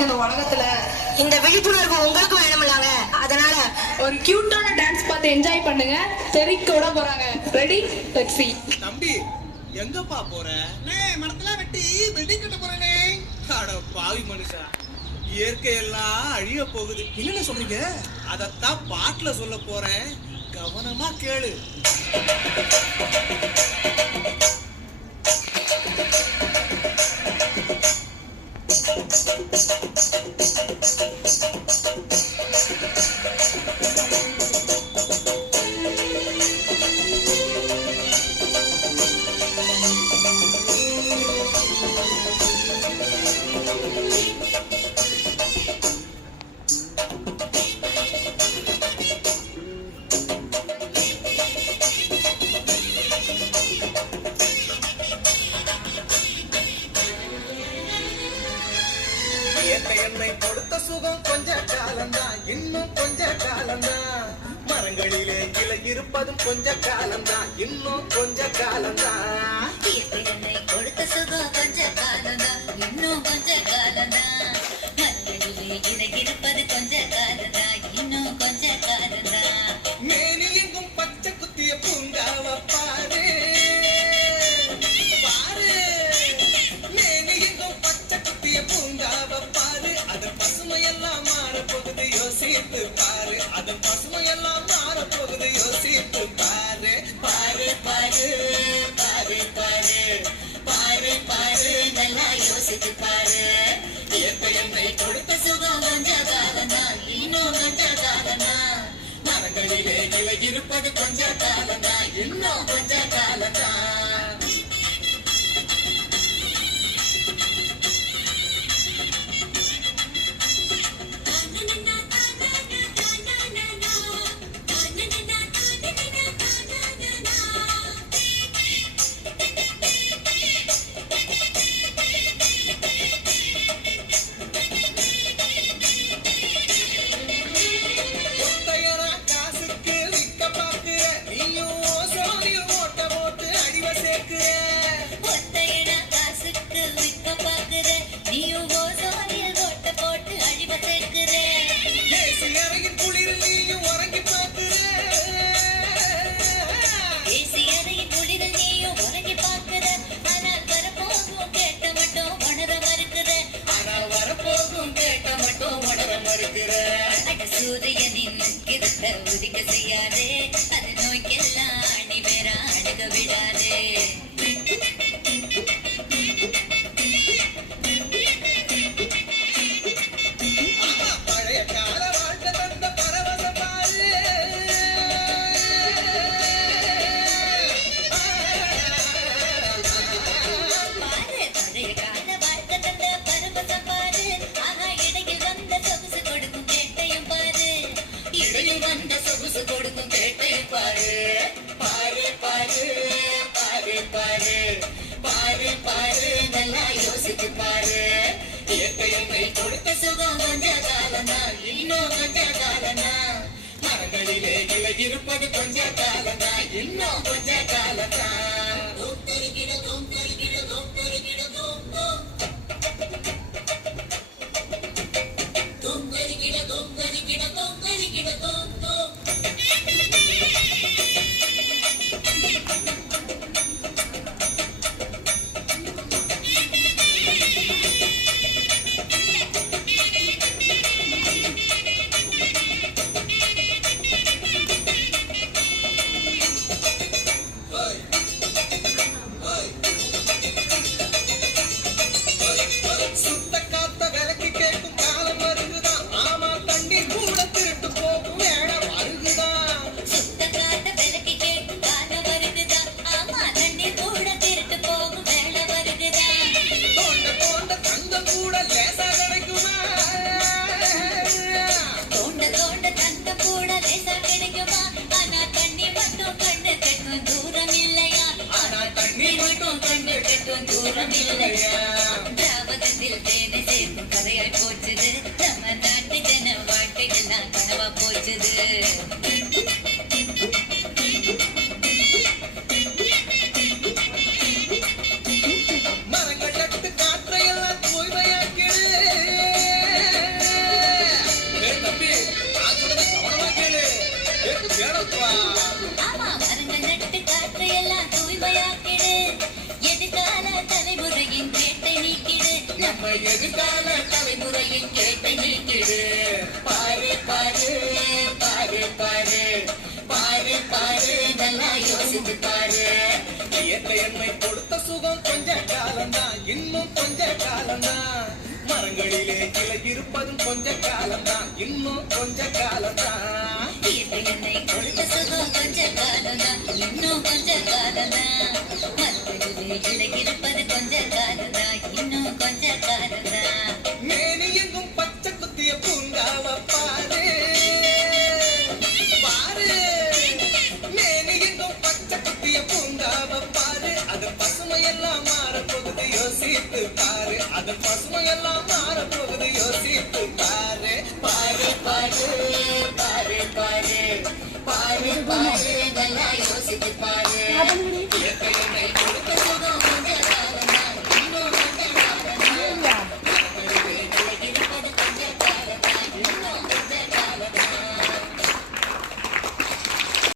இருக்கு இந்த உலகத்துல. இந்த விழிப்புணர்வு உங்களுக்கு வேணும்லாங்க. அதனால ஒரு கியூட்டான டான்ஸ் பார்த்து என்ஜாய் பண்ணுங்க. தெறிக்க விட போறாங்க. ரெடி? Let's see. தம்பி எங்கப்பா போற? மரத்துல வெட்டி பில்டிங் கட்ட போறேனே. அட பாவி மனுஷா, இயற்கை எல்லாம் அழிய போகுது. என்னன்னு சொல்றீங்க? அதத்தான் பாட்டுல சொல்ல போறேன், கவனமா கேளு. என்னை கொடுத்த சுகம் கொஞ்ச காலம்தான், இன்னும் கொஞ்ச காலம்தான். மரங்களிலே கிளை இருப்பதும் கொஞ்ச காலம்தான், இன்னும் கொஞ்ச காலம்தான். என்னை கொடுத்த சுகம் கொஞ்ச காலம்தான், இன்னும் கொஞ்ச காலம்தான். மரங்களிலே கிளை இருப்பது கொஞ்ச காலம்தான், இன்னும் கொஞ்ச காலம்தான். மேனி எங்கும் பச்சை குத்திய பூங்காவ பாரு பாரு. மேனி எங்கும் பச்சை குத்திய பூங்காவ பாரு. அதன் பசுமையெல்லாம் மாறப்போகுது, யோசித்து பாரு. அதன் பசுமையெல்லாம் மாறப்போகுது, யோசித்து பாரு. பாரு பாரு பாரு பாரு பாரு பாரு நல்லா யோசித்து பாரு. என்னை கொடுத்த சுகம் கொஞ்ச காலம்தான், இன்னும் கொஞ்ச காலம்தான். மரங்களிலே இலை இருப்பது கொஞ்ச காலம்தான், இன்னும் கொஞ்ச காலம்தான். ஒத்தையரா காசுக்கு விக்க பாக்குற, நீயும் சோழியும் ஓட்ட போட்டு அடிவ சேர்க்கிற. ஒத்தையடா காசுக்கு விற்க பாக்குற, நீயும் ஓசோனில் ஓட்ட போட்டு அழிவ சேர்க்கிற. ஏசி அறையின் குளிரில் நீயும் உறங்கி பார்க்கிற. ஏசி அறையின் குளிரில் நீயும் உறங்கி பார்க்கிற. ஆனால் வரப்போகும் கேட்ட மட்டும் உணர மறுக்கிற. ஆனால் வரப்போகும் கேட்ட மட்டும் உணர மறுக்கிற. அட சூரியனின் கிரத்தை உதிக்க செய்யாதே, அது நோய்க்கெல்லாம் அணி வேற அணுக விடாதே. ஆமா, பழைய கால வாழ்க்கை தந்த பரவச பாரு. பாரு பழைய கால வாழ்க்கை தந்த பரவசம் பாரு. ஆஹா இடையில் வந்த சொகுசு கொடுக்கும் கேட்டையும் பாரு. இடையில் வந்த சொகுசு கொடுக்கும் கேட்டையும் பாரு. பாரு பாரு பாரு பாரு பாரு பாரு நல்லா யோசித்து பாரு. இயற்கை என்னை கொடுத்த சுகம் கொஞ்ச காலம்தான், இன்னும் கொஞ்ச காலம்தான். மரங்களிலே இலை இருப்பது கொஞ்ச காலம்தான், இன்னும் கொஞ்ச காலம்தான். சுத்த காத்த விலைக்கு கேட்கும் காலம் வருகுதான். ஆமா, தண்ணீர் கூட திருட்டு போகும் வேலை வருகுதான். சுத்த காத்த விலைக்கு கேட்கும் காலம் வருகுதான். ஆமா தண்ணீர் கூட திருட்டு போகும் வேலை வருகுதான். தோண்ட தோண்ட தங்கம் கூட லேசா கிடைக்குமா? தோண்ட தோண்ட தங்கம் கூட லேசா கிடைக்குமா? ஆனா தண்ணி மட்டும் கண்ணு கெட்டும் தூரம் இல்லையா? ஆனா தண்ணீர் மட்டும் கண்ணு கெட்டும் தூரம் இல்லையா? திராவகத்தில் தேனை சேர்க்கும் கதையாய் போச்சுது. நம்ம நாட்டு ஜன வாழ்க்கையெல்லாம் கனவா போச்சுது. மரங்கள் நட்டு காற்றையெல்லாம் தூய்மையாக்கிடு. நம்ம எதிர்கால தலைமுறையின் கேட்டை நீக்கிடு. பாரு பாரு பாரு பாரு பாரு பாரு நல்லா யோசித்து பாரு. இயற்கை என்னை கொடுத்த சுகம் கொஞ்ச காலம்தான், இன்னும் கொஞ்ச காலம்தான். மரங்களிலே கிளை இருப்பதும் கொஞ்ச காலம்தான், இன்னும் கொஞ்ச காலம்தான். இயற்கை என்னை கொடுத்த சுகம் கொஞ்ச காலம்தான், இன்னும் கொஞ்ச காலம்தான். மரங்களிலே இலை இருப்பது கொஞ்ச காலம்தான், இன்னும் கொஞ்ச காலம்தான். மேனி எங்கும் பச்சை குத்திய பூங்காவ பாரு பாரு. மேனி எங்கும் பச்சை குத்திய பூங்காவ பாரு. அது பசுமையெல்லாம் மாறப்போகுது யோசித்து பாரு. அது பசுமையெல்லாம் மாறப்போகுது யோசித்து பாரு. பாரு பாரு பாரு பாரு பாரு பாரு நல்லா யோசித்து பாரு. இயற்கை என்னை